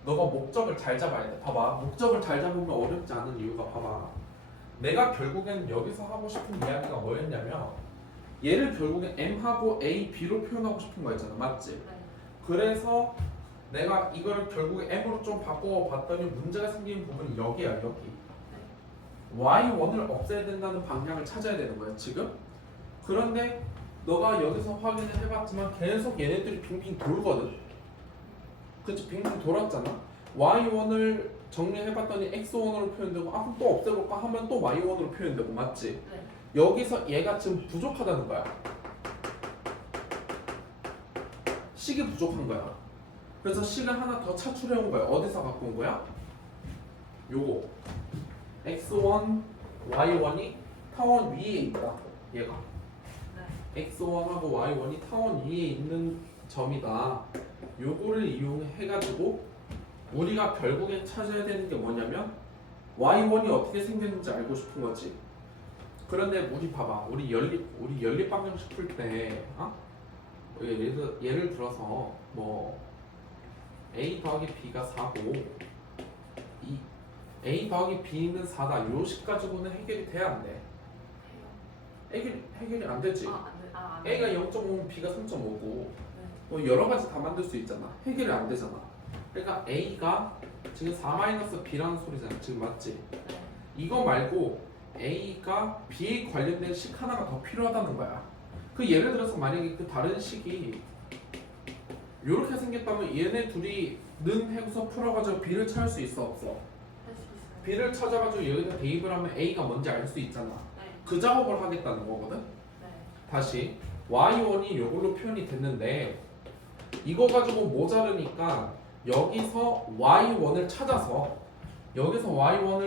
너가 목적을 잘 잡아야 돼. 봐봐. 목적을 잘 잡으면 어렵지 않은 이유가 봐봐. 내가 결국엔 여기서 하고 싶은 이야기가 뭐였냐면 얘를 결국엔 m하고 a, b로 표현하고 싶은 거였잖아. 맞지? 그래서 내가 이거를 결국에 m으로 좀 바꿔봤더니 문제가 생기는 부분이 여기야, 여기. y1을 없애야 된다는 방향을 찾아야 되는 거야, 지금. 그런데 너가 여기서 확인을 해봤지만 계속 얘네들이 빙빙 돌거든. 그치? 빙빙 돌았잖아. y1을 정리해봤더니 x1으로 표현되고 그럼 또 없애볼까 하면 또 y1으로 표현되고, 맞지? 여기서 얘가 지금 부족하다는 거야. 식이 부족한 거야. 그래서 식을 하나 더 차출해온 거야. 어디서 갖고 온 거야? 요거 x1, y1이 타원 위에 있다. 얘가 x1하고 y1이 타원 위에 있는 점이다. 요거를 이용해가지고 우리가 결국엔 찾아야 되는 게 뭐냐면 y1이 어떻게 생겼는지 알고 싶은 거지. 그런데 우리 봐봐. 우리 연립 방정식 풀 때 예를 들어서 뭐 a 더하기 b가 4고 이 a 더하기 b는 4다. 요 식 가지고는 해결이 돼야 안 돼? 해결이 안 되지. a가 0.5면 b가 3.5고 뭐 여러 가지 다 만들 수 있잖아. 해결이 안 되잖아. 그러니까 a가 지금 4-b라는 소리잖아. 지금 맞지? 이거 말고 a가 b에 관련된 식 하나가 더 필요하다는 거야. 그 예를 들어서 만약에 그 다른 식이 이렇게 생겼다면 얘네 둘이 는 해서 풀어가지고 b를 찾을 수 있어, 없어? b를 찾아가지고 여기다 대입을 하면 a가 뭔지 알 수 있잖아. 그 작업을 하겠다는 거거든. 다시 y1이 이걸로 표현이 됐는데 이거 가지고 모자르니까 여기서 y1을 찾아서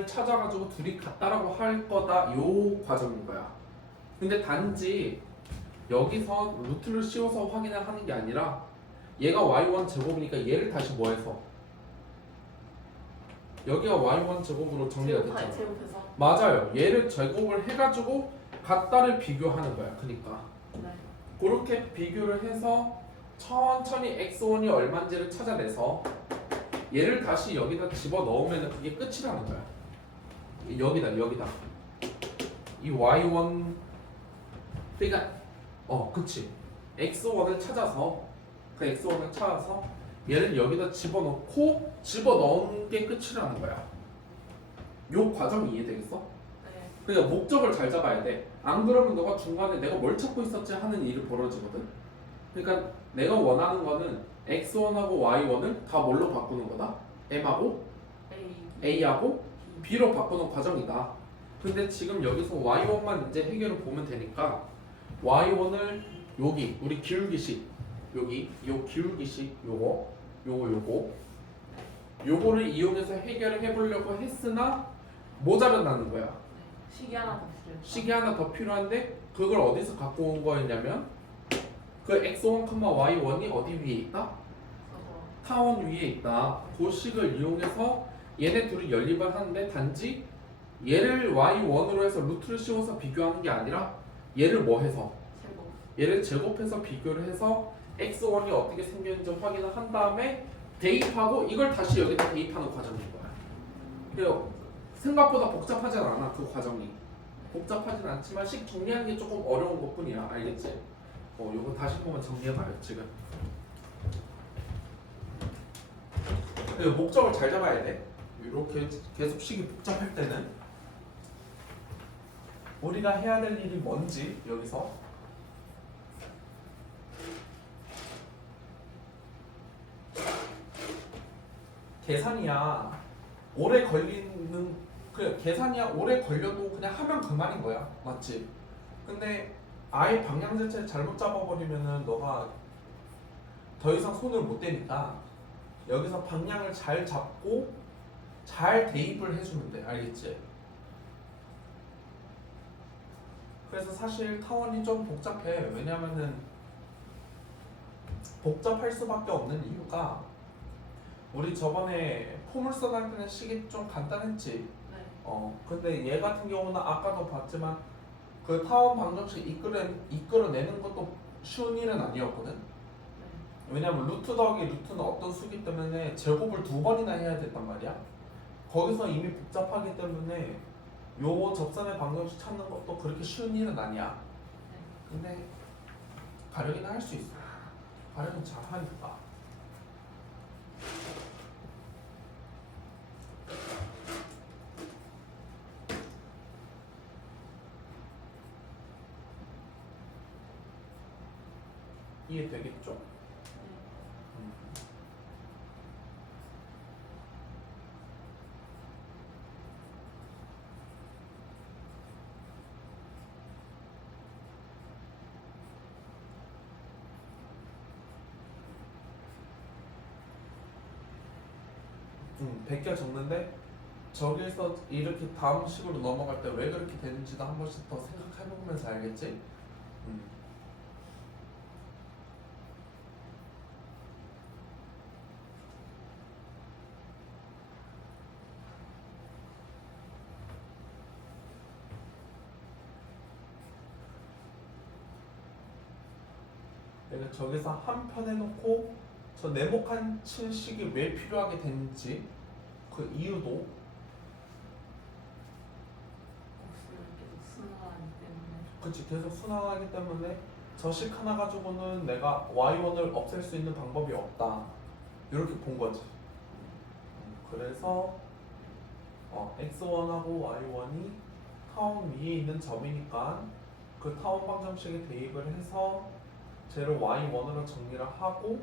찾아가지고 둘이 같다라고 할 거다. 요 과정인 거야. 근데 단지 여기서 루트를 씌워서 확인을 하는 게 아니라 얘가 y1 제곱이니까 얘를 다시 뭐해서 여기가 y1 제곱으로 정리가 됐잖아. 맞아요. 얘를 제곱을 해가지고 같다를 비교하는 거야. 그러니까 그렇게 비교를 해서 천천히 x1이 얼마인지를 찾아내서 얘를 다시 여기다 집어 넣으면 그게 끝이라는 거야. 여기다 이 y1 그러니까 그치 x1을 찾아서 그 x1을 찾아서 얘를 여기다 집어넣고 집어넣은 게 끝이라는 거야. 요 과정이 이해되겠어? 네. 그러니까 목적을 잘 잡아야 돼. 안 그러면 너가 중간에 내가 뭘 찾고 있었지 하는 일이 벌어지거든. 그러니까 내가 원하는 거는 x1하고 y1을 다 뭘로 바꾸는 거다? m하고 a하고 b로 바꾸는 과정이다. 근데 지금 여기서 y1만 이제 해결을 보면 되니까 y1을 여기 우리 기울기식 여기 요 기울기식 요거를 이용해서 해결을 해보려고 했으나 모자란다는 거야. 시계 하나 더 필요해. 식이 하나 더 필요한데 그걸 어디서 갖고 온 거였냐면 그 x1, y1이 어디 위에 있다? 타원 위에 있다. 그 식을 이용해서 얘네 둘이 연립을 하는데 단지 얘를 y1으로 해서 루트를 씌워서 비교하는 게 아니라 얘를 뭐 해서? 제곱. 얘를 제곱해서 비교를 해서 x1이 어떻게 생겼는지 확인을 한 다음에 대입하고 이걸 다시 여기다 대입하는 과정인 거야. 그래요. 생각보다 복잡하진 않아 그 과정이. 복잡하진 않지만 식 정리하는 게 조금 어려운 것뿐이야. 알겠지? 요거 다시 한번 정리해봐요 지금. 그리고 목적을 잘 잡아야 돼. 이렇게 계속 식이 복잡할 때는 우리가 해야 될 일이 뭔지 여기서 계산이야 오래 걸리는 계산이야 오래 걸려도 그냥 하면 그만인 거야. 맞지? 근데 아예 방향 자체를 잘못 잡아버리면은 너가 더 이상 손을 못 대니까 여기서 방향을 잘 잡고 잘 대입을 해주면 돼. 알겠지? 그래서 사실 타원이 좀 복잡해. 왜냐면은 복잡할 수밖에 없는 이유가 우리 저번에 포물선 할 때는 식이 좀 간단했지. 네. 근데 얘 같은 경우는 아까도 봤지만 그 타원 방정식 이끌어내는 것도 쉬운 일은 아니었거든. 네. 왜냐면 루트 더하기 루트는 어떤 수기 때문에 제곱을 2번이나 해야 됐단 말이야. 거기서 이미 복잡하기 때문에 요 접선의 방정식 찾는 것도 그렇게 쉬운 일은 아니야. 근데 가려기는 할 수 있어. 가려는 잘 하니까. 이해되겠죠? 베껴 적는데 저기서 이렇게 다음 식으로 넘어갈 때 왜 그렇게 되는지도 한 번씩 더 생각해보면서 알겠지? 내가 저기서 한 편 해놓고 저 네모칸 칠식이 왜 필요하게 되는지 그 이유도 혹시 계속 순환하기 때문에. 그치 계속 순환하기 때문에 저 식 하나 가지고는 내가 y1을 없앨 수 있는 방법이 없다 이렇게 본 거지. 그래서 x1하고 y1이 타원 위에 있는 점이니까 그 타원 방정식에 대입을 해서 쟤를 y1으로 정리를 하고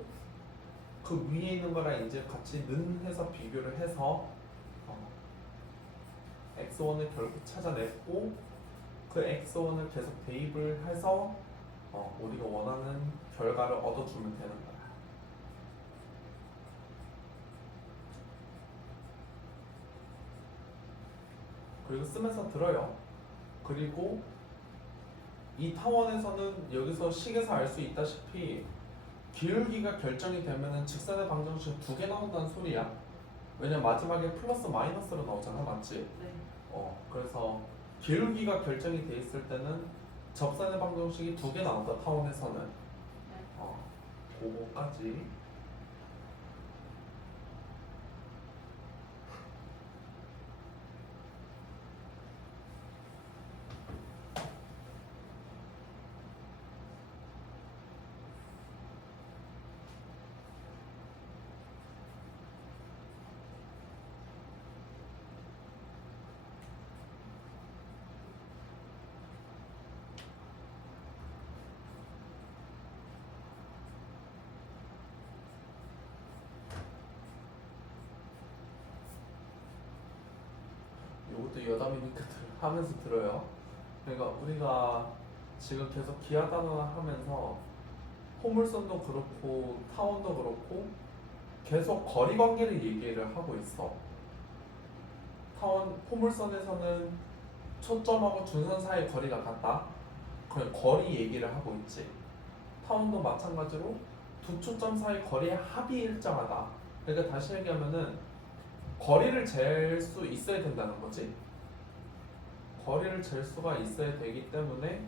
그 위에 있는 거랑 이제 같이 는 해서 비교를 해서 x1을 결국 찾아냈고 그 x1을 계속 대입을 해서 우리가 원하는 결과를 얻어주면 되는 거야. 그리고 쓰면서 들어요. 그리고 이 타원에서는 여기서 식에서 알 수 있다시피 기울기가 결정이 되면은 직선의 방정식 2개 나온다는 소리야. 왜냐면 마지막에 플러스 마이너스로 나오잖아, 맞지? 네. 그래서 기울기가 결정이 돼 있을 때는 접선의 방정식이 2개 나온다, 타원에서는. 네. 그거까지. 그것도 여담이니까 하면서 들어요. 그러니까 우리가 지금 계속 기하 단원 하면서 포물선도 그렇고 타원도 그렇고 계속 거리 관계를 얘기를 하고 있어. 타원 포물선에서는 초점하고 중선 사이 거리가 같다. 그냥 거리 얘기를 하고 있지. 타원도 마찬가지로 두 초점 사이 거리의 합이 일정하다. 그러니까 다시 얘기하면은 거리를 잴 수 있어야 된다는 거지. 거리를 잴 수가 있어야 되기 때문에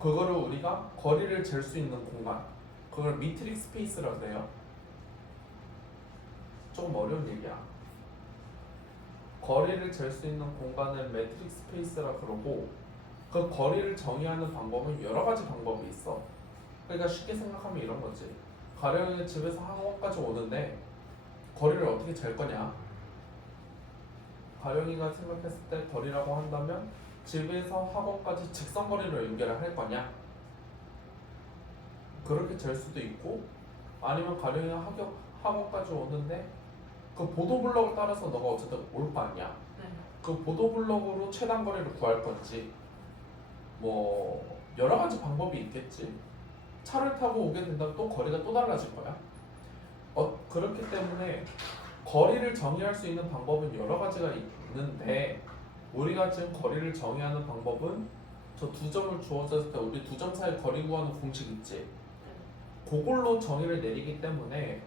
그거를 우리가 거리를 잴 수 있는 공간, 그걸 미트릭 스페이스라고 해요. 조금 어려운 얘기야. 거리를 잴 수 있는 공간을 매트릭 스페이스라 그러고, 그 거리를 정의하는 방법은 여러 가지 방법이 있어. 그러니까 쉽게 생각하면 이런 거지. 가령이 집에서 학원까지 오는데 거리를 어떻게 잴 거냐? 가령이가 생각했을 때 거리라고 한다면 집에서 학원까지 직선 거리로 연결을 할 거냐? 그렇게 잴 수도 있고, 아니면 가령이가 학원까지 오는데 그 보도블럭을 따라서 너가 어쨌든 올 거 아니야? 네. 그 보도블럭으로 최단 거리를 구할 건지, 뭐 여러 가지 방법이 있겠지. 차를 타고 오게 된다면 또 거리가 또 달라질 거야. 그렇기 때문에 거리를 정의할 수 있는 방법은 여러 가지가 있는데, 우리가 지금 거리를 정의하는 방법은 저 두 점을 주어졌을 때 우리 두 점 사이 거리 구하는 공식 있지. 그걸로 정의를 내리기 때문에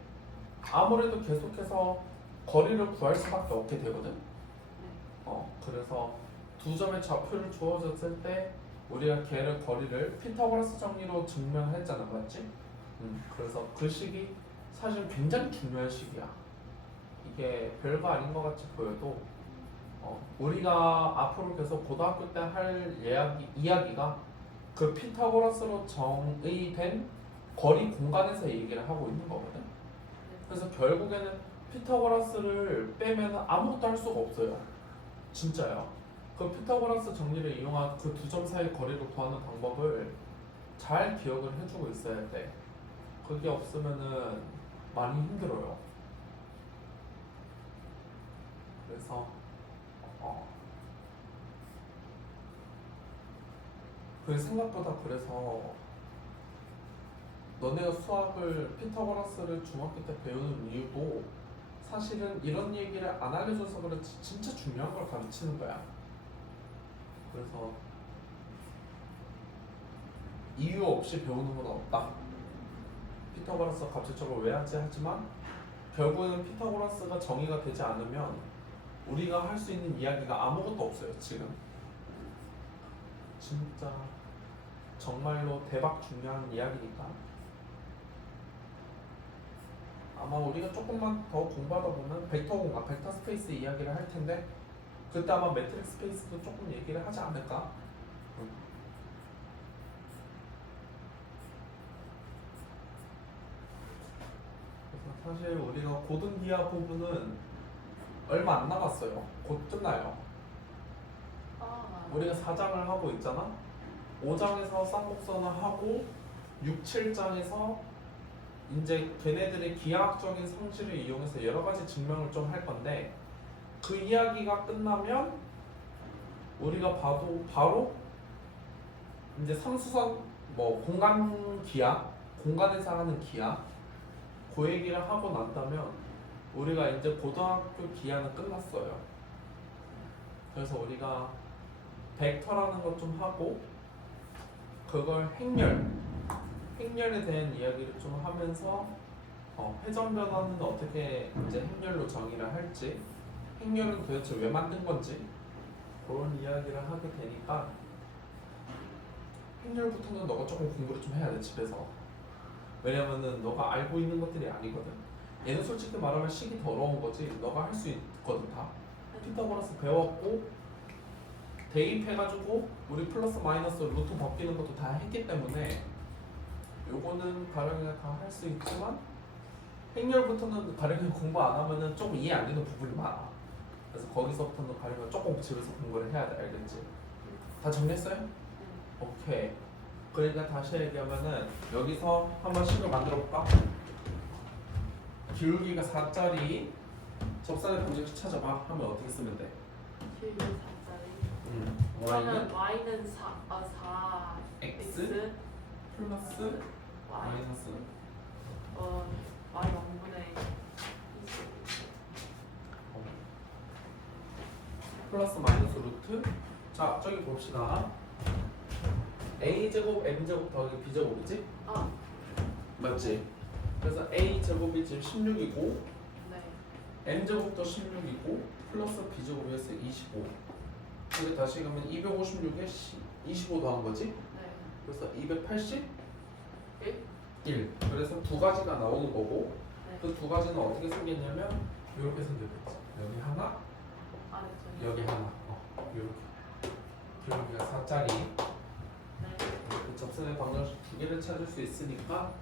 아무래도 계속해서 거리를 구할 수밖에 없게 되거든. 그래서 두 점의 좌표를 주어졌을 때 우리가 걔를 거리를 피타고라스 정리로 증명했잖아, 맞지? 그래서 그 식이 사실 굉장히 중요한 식이야. 이게 별거 아닌 것 같이 보여도 우리가 앞으로 계속 고등학교 때 할 이야기가 그 피타고라스로 정의된 거리 공간에서 얘기를 하고 있는 거거든. 그래서 결국에는 피타고라스를 빼면 아무것도 할 수가 없어요. 진짜요. 그 피타고라스 정리를 이용한 그 두 점 사이 거리를 구하는 방법을 잘 기억을 해주고 있어야 돼. 그게 없으면은 많이 힘들어요. 그래서 그 생각보다, 그래서 너네가 수학을 피타고라스를 중학교 때 배우는 이유도 사실은 이런 얘기를 안 알려줘서 그렇지 진짜 중요한 걸 가르치는 거야. 그래서 이유 없이 배우는 건 없다. 피타고라스 갑작적으로 왜 하지 하지만 결국에는 피타고라스가 정의가 되지 않으면 우리가 할 수 있는 이야기가 아무것도 없어요. 지금 진짜 정말로 대박 중요한 이야기니까. 아마 우리가 조금만 더 공부하다 보면 벡터 공간, 벡터 스페이스 이야기를 할 텐데, 그때 아마 매트릭 스페이스도 조금 얘기를 하지 않을까? 그래서 사실 우리가 고등기하 부분은 얼마 안 남았어요. 곧 끝나요. 우리가 4장을 하고 있잖아. 5장에서 쌍곡선을 하고 6, 7장에서 이제 걔네들의 기하학적인 성질을 이용해서 여러 가지 증명을 좀 할 건데, 그 이야기가 끝나면 우리가 바로 이제 삼수선, 뭐 공간 기하, 공간에서 하는 기하, 그 얘기를 하고 난다면 우리가 이제 고등학교 기하는 끝났어요. 그래서 우리가 벡터라는 것 좀 하고, 그걸 행렬에 대한 이야기를 좀 하면서 회전 변화는 어떻게 이제 행렬로 정의를 할지, 행렬은 도대체 왜 만든 건지, 그런 이야기를 하게 되니까 행렬부터는 너가 조금 공부를 좀 해야 돼, 집에서. 왜냐면은 너가 알고 있는 것들이 아니거든. 얘는 솔직히 말하면 식이 더러운 거지 너가 할 수 있거든. 다 피타고라스 배웠고 대입해가지고 우리 플러스 마이너스 루트 벗기는 것도 다 했기 때문에 요거는 가령이가 다 할 수 있지만, 행렬부터는 가령이 공부 안 하면은 조금 이해 안 되는 부분이 많아. 그래서 거기서부터는 가령이가 조금 집에서 공부를 해야 돼. 알겠지? 다 정리했어요? 오케이. 그러니까 다시 얘기하면은 여기서 한번 식을 만들어 볼까? 기울기가 4짜리 접선의 방정식 찾아봐 하면 어떻게 쓰면 돼? q 4짜리. y는 그러면 y는 4 x 플러스 y 마이너스 y 왕분의 플러스 마이너스 루트. 자 저기 봅시다. a제곱 m제곱 더하기 b제곱이지? 아, 맞지? 그래서 a제곱이 지금 16이고 네. m제곱도 16이고 플러스 b제곱이었어 25. 여기 다시 가면 256에 25 더한 거지? 네. 그래서 281. 1? 그래서 두 가지가 나오는 거고 네. 그 두 가지는 어떻게 생겼냐면 이렇게 생겼겠지. 여기 하나, 아래쪽이. 여기 하나. 이렇게. 기울기가 4짜리. 네. 이렇게 접선의 방정식 두 개를 찾을 수 있으니까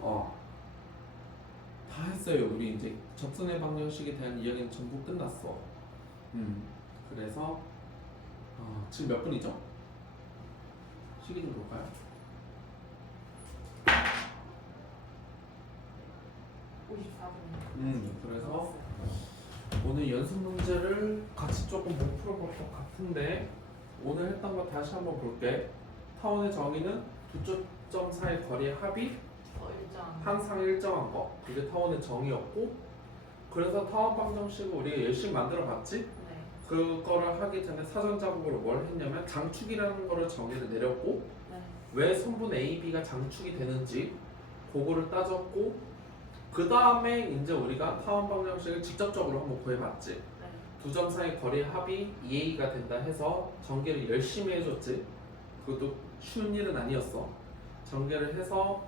다 했어요. 우리 이제 접선의 방정식에 대한 이야기는 전부 끝났어. 그래서 지금 몇 분이죠? 시기 좀 볼까요? 54분. 그래서 오늘 연습 문제를 같이 조금 못 풀어볼 것 같은데 오늘 했던 거 다시 한번 볼게. 타원의 정의는 두 점 사이 거리의 합이 일정. 항상 일정한 거. 그게 타원의 정의였고 그래서 타원 방정식을 우리가 열심히 만들어 봤지? 네. 그거를 하기 전에 사전 작업으로 뭘 했냐면 장축이라는 거를 정의를 내렸고 네. 왜 선분 A, B가 장축이 되는지 그거를 따졌고 그 다음에 이제 우리가 타원 방정식을 직접적으로 한번 구해봤지. 네. 두 점 사이 거리의 합이 2A가 된다 해서 전개를 열심히 해줬지. 그것도 쉬운 일은 아니었어. 전개를 해서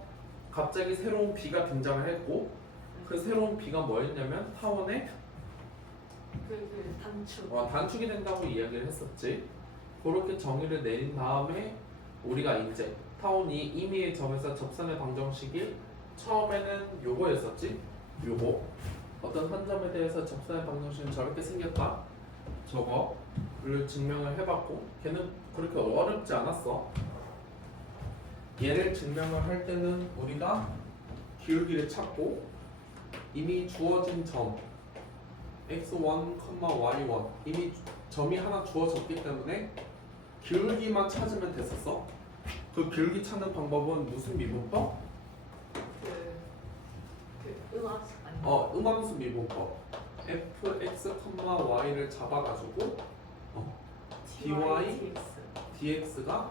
갑자기 새로운 B가 등장을 했고 그 새로운 B가 뭐였냐면 타원의 단축. 단축이 된다고 이야기를 했었지. 그렇게 정의를 내린 다음에 우리가 이제 타원이 임의의 점에서 접선의 방정식이 처음에는 요거였었지. 요거 어떤 한 점에 대해서 접선의 방정식은 저렇게 생겼다. 저거를 증명을 해봤고 걔는 그렇게 어렵지 않았어. 얘를 증명을 할 때는 우리가 기울기를 찾고 이미 주어진 점 x1, y1 이미 점이 하나 주어졌기 때문에 기울기만 찾으면 됐었어. 그 기울기 찾는 방법은 무슨 미분법? 음압 아니. 음함수 미분법. fx, y를 잡아가지고 dy, dx가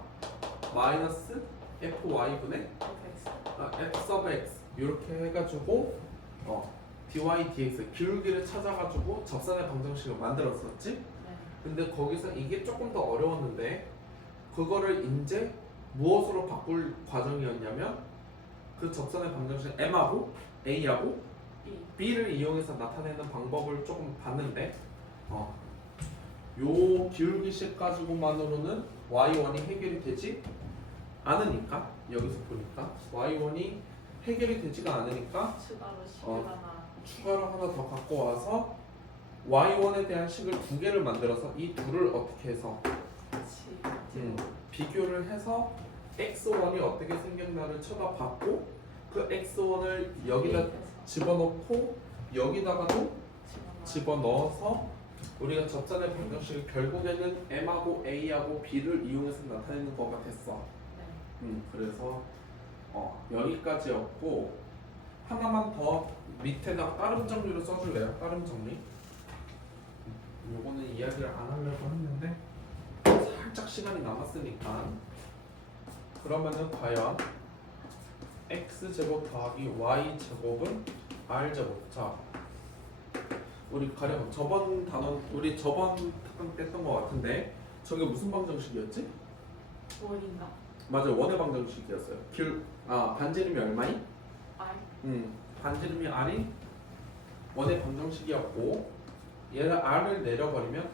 마이너스 fy분의 f sub x 이렇게 해가지고 dy, dx 기울기를 찾아가지고 접선의 방정식을 만들었었지. 네. 근데 거기서 이게 조금 더 어려웠는데 그거를 이제 무엇으로 바꿀 과정이었냐면 그 접선의 방정식 m하고 a하고 b를 이용해서 나타내는 방법을 조금 봤는데 요 기울기식 가지고만으로는 y1이 해결이 되지 않으니까 여기서 보니까 y1이 해결이 되지가 않으니까 추가로 식을 하나. 추가로 하나 더 갖고 와서 y1에 대한 식을 두 개를 만들어서 이 둘을 어떻게 해서 같이. 비교를 해서 x1이 어떻게 생겼나를 쳐다봤고 그 x1을 여기다 집어넣고 여기다가도 집어넣어서 우리가 접선의 방정식을 결국에는 m하고 a하고 b를 이용해서 나타내는 거가 됐어. 그래서 여기까지였고 하나만 더 밑에다 빠른 정리로 써줄래요? 빠른 정리. 요거는 이야기를 안 하려고 했는데 살짝 시간이 남았으니까 그러면은 과연 x제곱 더하기 y제곱은 r제곱. 자 우리 가령 저번 단원 우리 저번 특강 때 했던 것 같은데 저게 무슨 방정식이었지? 원인가? 맞아 원의 방정식이었어요. 반지름이 얼마니? R. 반지름이 r이 원의 방정식이었고 얘를 r을 내려버리면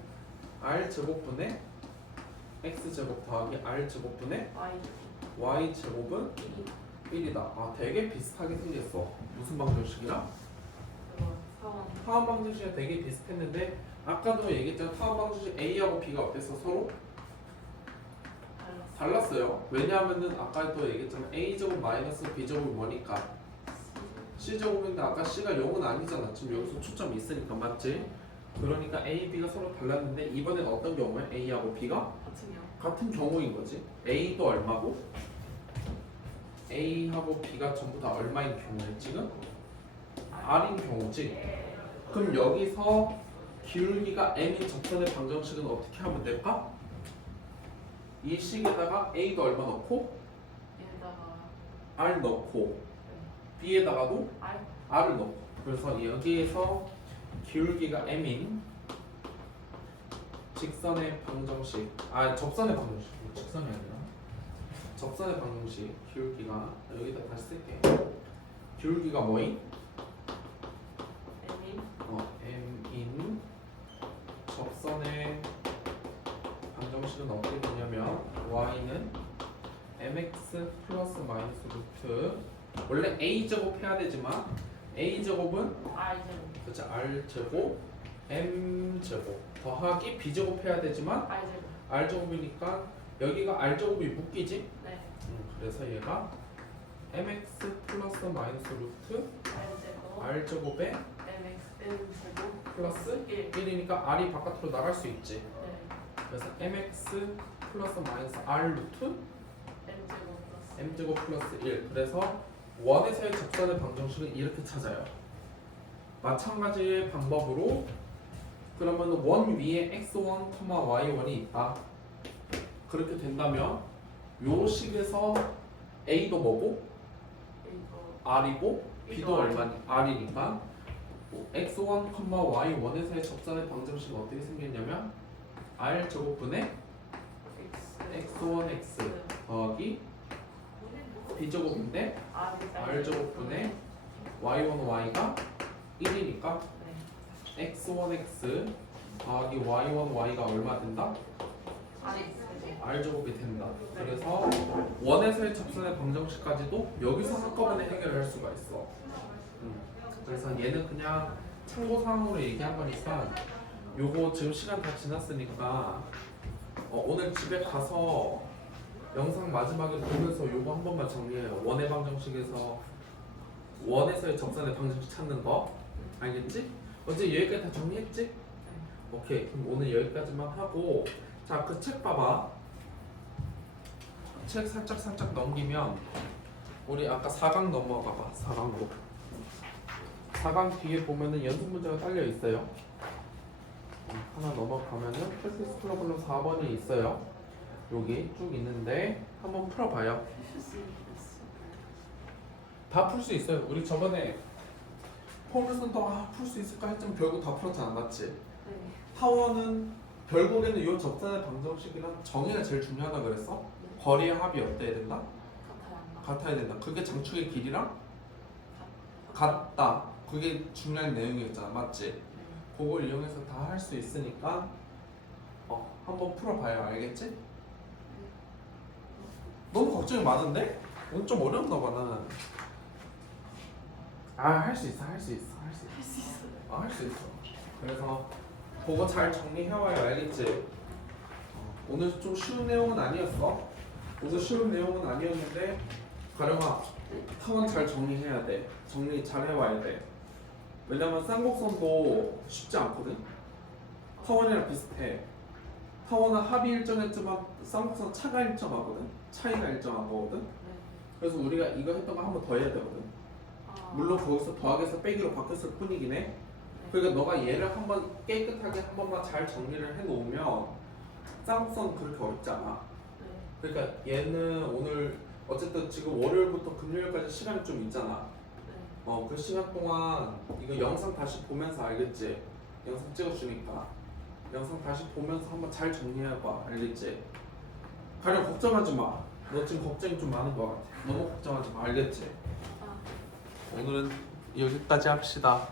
r제곱분의 x제곱 더하기 r제곱분의 Y. y제곱은 1이다. 되게 비슷하게 생겼어. 무슨 방정식이랑? 타원 방정식이 되게 비슷했는데 아까도 얘기했잖아. 타원 방정식 A하고 B가 어땠어? 서로? 달랐어요. 왜냐하면은 아까도 얘기했잖아. A제곱 마이너스 B제곱이 뭐니까? C제곱인데 아까 C가 0은 아니잖아. 지금 여기서 초점이 있으니까 맞지? 그러니까 A, B가 서로 달랐는데 이번엔 어떤 경우에 A하고 B가 같은요. 같은 경우인 거지. A도 얼마고 A하고 B가 전부 다 얼마인 경우에 지금 R인 경우지. 그럼 여기서 기울기가 M인 접선의 방정식은 어떻게 하면 될까? 이 식에다가 A도 얼마 넣고 얘에다가 R 넣고 B에다가도 R R을 넣고. 그래서 여기에서 기울기가 M인 직선의 방정식, 접선의 방정식, 직선이 아니라 접선의 방정식 기울기가 여기다 다시 쓸게. 기울기가 뭐인? M이 M인 접선의 방정식은 어떻게 되냐면 y는 mx 플러스 마이너스 루트, 원래 a 제곱 해야 되지만 a 제곱은 R 제곱 그치 r 제곱 m 제곱 더하기 b 제곱 해야 되지만 R 제곱. r 제곱이니까 여기가 r 제곱이 묶이지. 네. 그래서 얘가 mx 플러스 마이너스 루트 R 제곱 r 제곱에 MX M 제곱 플러스 1. 1이니까 r이 바깥으로 나갈 수 있지. 네. 그래서 mx 플러스 마이너스 r 루트 M 제곱 플러스 m 제곱 플러스 1. 그래서 원에서의 접선의 방정식은 이렇게 찾아요. 마찬가지의 방법으로 그러면 원 위에 x1, y1이 있다. 그렇게 된다면 요 식에서 a도 뭐고 이거 r이고 b도 B도 얼마니 r이니까 x1, y1에서의 접선의 방정식은 어떻게 생겼냐면 r 제곱분의 x1, x 더하기 b 제곱인데 r 제곱분의 y1, y가 1이니까 네. x1x 더하기 y1, y가 얼마 된다? R 제곱 r 제곱이 된다. 그래서 원에서의 접선의 방정식까지도 여기서 한꺼번에 해결할 수가 있어. 그래서 얘는 그냥 참고사항으로 얘기한 거니까 요거 지금 시간 다 지났으니까 오늘 집에 가서 영상 마지막에 보면서 요거 한 번만 정리해요. 원의 방정식에서 원에서의 접선의 방정식 찾는 거 알겠지? 어제 여기까지 다 정리했지? 오케이. 그럼 오늘 여기까지만 하고, 자, 그 책 봐봐. 책 살짝 넘기면 우리 아까 4강 넘어가봐. 4강으로. 4강 뒤에 보면은 연습 문제가 딸려 있어요. 하나 넘어가면은 풀스 프로블럼 4번이 있어요. 여기 쭉 있는데 한번 풀어봐요. 다 풀 수 있어요. 우리 저번에 폼을쓴 풀 수 있을까 했지만 결국 다 풀었잖아, 맞지? 네. 타원은 결국에는 이 접선의 방정식이랑 정의가 제일 중요하다 그랬어? 거리의 합이 어때야 된다? 같아야 된다. 그게 장축의 길이랑 같다. 그게 중요한 내용이었잖아, 맞지? 그걸 이용해서 다 할 수 있으니까 한번 풀어봐요. 알겠지? 너무 걱정이 많은데? 오늘 좀 어려웠나 봐 나는. 할 수 있어. 할 수 있어요. 할 수 있어. 그래서 그거 잘 정리해와요. 알겠지? 오늘 좀 쉬운 내용은 아니었어. 오늘 쉬운 내용은 아니었는데 가령아, 타원 잘 정리해야 돼. 정리 잘 해와야 돼. 왜냐면 쌍곡선도 쉽지 않거든. 타원이랑 비슷해. 타원은 합이 일정했지만 쌍곡선 차가 일정하거든. 차이가 일정한 거거든. 네. 그래서 우리가 이거 했던 거 한 번 더 해야 되거든. 물론 거기서 더하기에서 빼기로 바뀌었을 뿐이긴 해. 그러니까 너가 얘를 한번 깨끗하게 한 번만 잘 정리를 해놓으면 쌍곡선 그렇게 어렵지 않아. 네. 그러니까 얘는 오늘 어쨌든 지금 월요일부터 금요일까지 시간이 좀 있잖아. 네. 그 시간 동안 이거 영상 다시 보면서 알겠지? 영상 찍어주니까 영상 다시 보면서 한번 잘 정리해봐. 알겠지? 가령 걱정하지 마. 너 지금 걱정이 좀 많은 것 같아. 너무 걱정하지 마. 알겠지? 오늘은 여기까지 합시다.